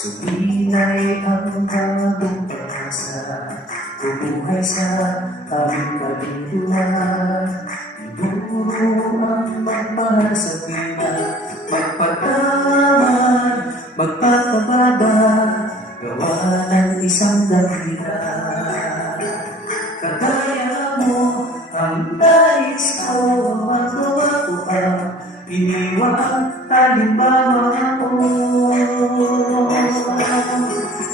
Suminay ang bagong pag-asa, bumuhay sa aming kabiguan. Tinuro ang magmahal sa pina, magpataman, magpatabada, gawa ng isang dakila. Kagaya mo ang nais ko, magawa ko ang iniwang halimbawa ko.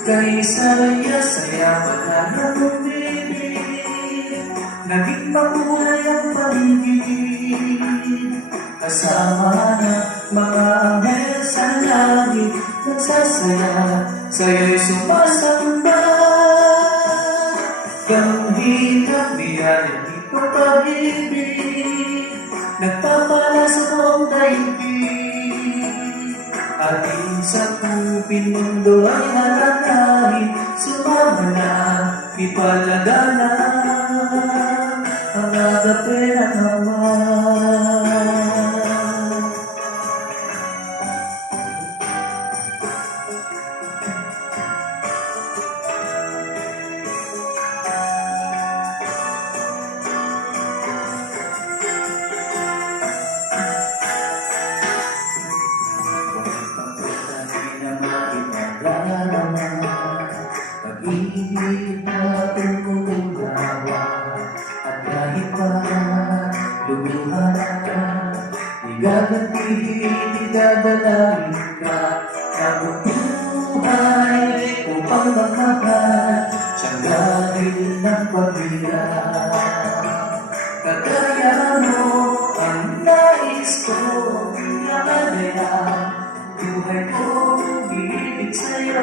Kay saya-saya pala ng bibig, naging makulay ang paligid. Kasama na mga anghel sa langit, nagsasaya, sa'yo'y sumasamba. Ganghina, biyaya, di pa pag-ibig, nagpapala sa buong daigdig. Ating sakupin mundo ay halakahin, sumama na, ipalaga na ang agape ng Ama. Pag-ibig na tumutunawa, at kahit pa lumuha ka, igagantihin, idadalain ka na buhay upang makakat siyang dahil ng pag-iyak. Kagaya mo ang nais ko, nakalaya, buhay ko ibig sa'yo.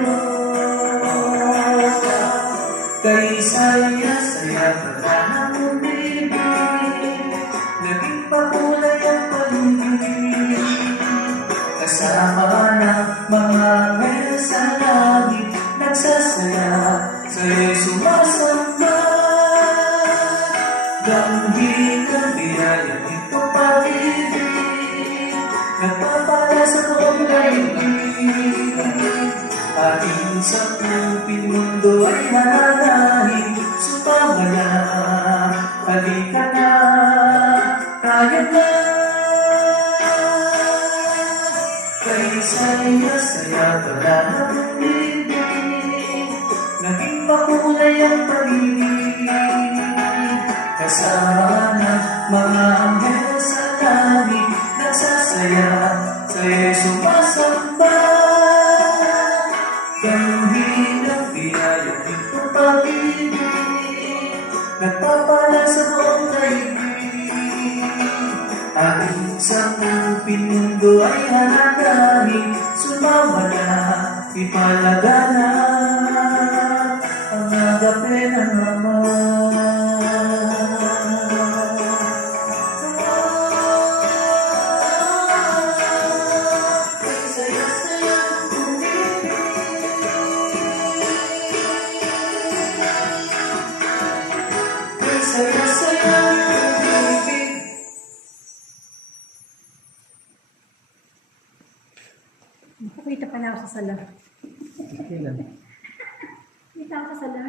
Kay saya-saya pala ng bibig, naging pakulay ang paligid. Kasama na mga anghel sa langit, nagsasaya, sa'yo'y sumasamba. Ganghina, biyaya, ito pag-ibig, nagpapala sa buong daigdig. Ating sakupin mundo ay halalahin, sumama na, halika na, kaya na. Kay saya-saya pala ng bibig, naging makulay ang paligid. Kasama na mga anghel sa langit, nagsasaya, sa'yo'y sumasamba. Ganghina, biyaya, ito pag-ibig, nagpapala sa buong daigdig. Ating sakupin mundo ay halagahin, sumama na, ipalaga na ang agape ng Ama. Saya-saya ng bibig. Nakita pa na ako sa sala. Okay lang. Kita ako sa sala.